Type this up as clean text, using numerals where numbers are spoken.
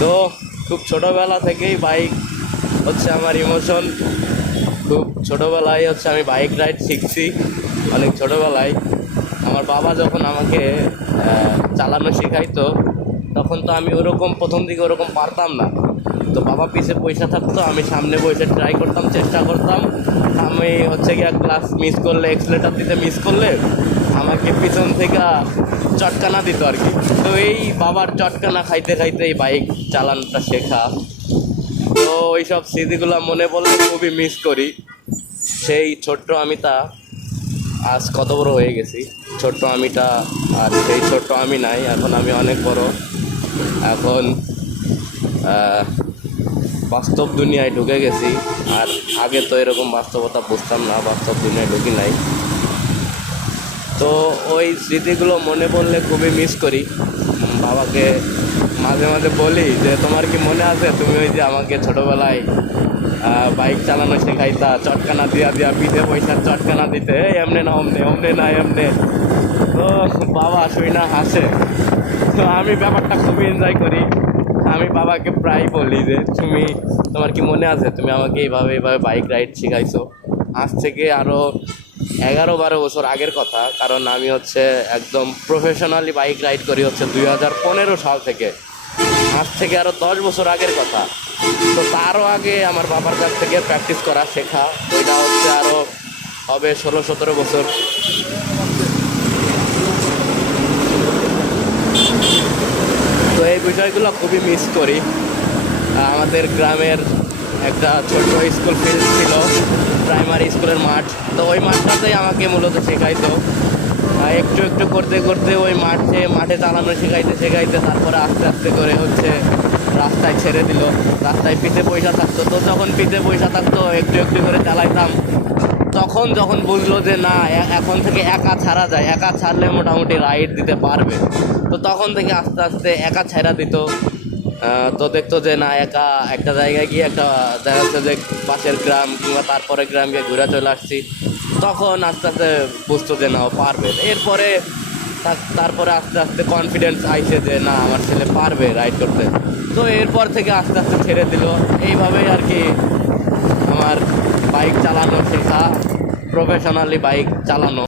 তো খুব ছোটোবেলা থেকেই বাইক হচ্ছে আমার ইমোশন। খুব ছোটোবেলায় হচ্ছে আমি বাইক রাইড শিখছি, অনেক ছোটোবেলায়। আমার বাবা যখন আমাকে চালানো শেখাইতো, তখন তো আমি ওরকম প্রথম দিকে ওরকম পারতাম না। তো বাবা পিছে পয়সা থাকতো, আমি সামনে বসে ট্রাই করতাম, চেষ্টা করতাম। আমি হচ্ছে গিয়ে ক্লাস মিস করলে, এক্সিলেটার দিতে মিস করলে আমাকে পিছন থেকে চটকানা দিত আর কি। তো এই বাবার চটকানা খাইতে খাইতে এই বাইক চালানোটা শেখা। তো ওইসব স্মৃতিগুলো মনে পড়লে খুবই মিস করি। সেই ছোট্ট আমিটা আজ কত বড় হয়ে গেছি। ছোট্ট আমিটা আর সেই ছোট্ট আমি নাই, এখন আমি অনেক বড়। এখন বাস্তব দুনিয়ায় ঢুকে গেছি। আর আগে তো এরকম বাস্তবতা বুঝতাম না, বাস্তব দুনিয়ায় ঢুকি নাই। তো ওই স্মৃতিগুলো মনে পড়লে খুবই মিস করি। বাবাকে মাঝে মাঝে বলি যে তোমার কি মনে আছে, তুমি ওই যে আমাকে ছোটোবেলায় বাইক চালানো শেখাইতা, চটকানা দিয়া দিয়া পিঠে পয়সার চটকানা দিতে, এমনি না অমনে, অমনে না এমনে। তো বাবা শুই না হাসে। তো আমি ব্যাপারটা খুবই এনজয় করি। আমি বাবাকে প্রায় বলি যে তোমার কি মনে আছে, তুমি আমাকে এইভাবে এইভাবে বাইক রাইড শেখাইছো। আজ থেকে আরও 11-12 বছর আগের কথা, কারণ আমি হচ্ছে একদম প্রফেশনালি বাইক রাইড করি হচ্ছে 2015 সাল থেকে। আজ থেকে আরও 10 বছর আগের কথা। তো তারও আগে আমার বাবার কাছ থেকে প্র্যাকটিস করা শেখা, ওইটা হচ্ছে আরও হবে 16-17 বছর। তো এই বিষয়গুলো খুবই মিস করি। আমাদের গ্রামের একটা ছোট্ট স্কুল ফিল্ড ছিল, প্রাইমারি স্কুলের মাঠ। তো ওই মাঠটাতেই আমাকে মূলত শেখাইতো। একটু একটু করতে করতে ওই মাঠে চালানো শেখাইতে শেখাইতে তারপরে আস্তে আস্তে করে হচ্ছে রাস্তায় ছেড়ে দিল। রাস্তায় পিঠে পয়সা থাকতো, তো যখন পিঠে পয়সা থাকতো একটু একটু করে চালাইতাম। তখন যখন বুঝলো যে না, এখন থেকে একা ছাড়া যায়, একা ছাড়লে মোটামুটি রাইড দিতে পারবে, তো তখন থেকে আস্তে আস্তে একা ছাড়া দিত। তো দেখতো যে না, একা একটা জায়গায় গিয়ে একটা দেখা যাচ্ছে যে পাশের গ্রাম কিংবা তারপরে গ্রাম গিয়ে ঘুরে চলে আসছি, তখন আস্তে আস্তে বুঝতো যে না, ও পারবে। এরপরে তারপরে আস্তে আস্তে কনফিডেন্স আইছে যে না, আমার ছেলে পারবে রাইড করতে। তো এরপর থেকে আস্তে আস্তে ছেড়ে দিল। এইভাবেই আর কি আমার বাইক চালানো শেখা, প্রফেশনালি বাইক চালানো।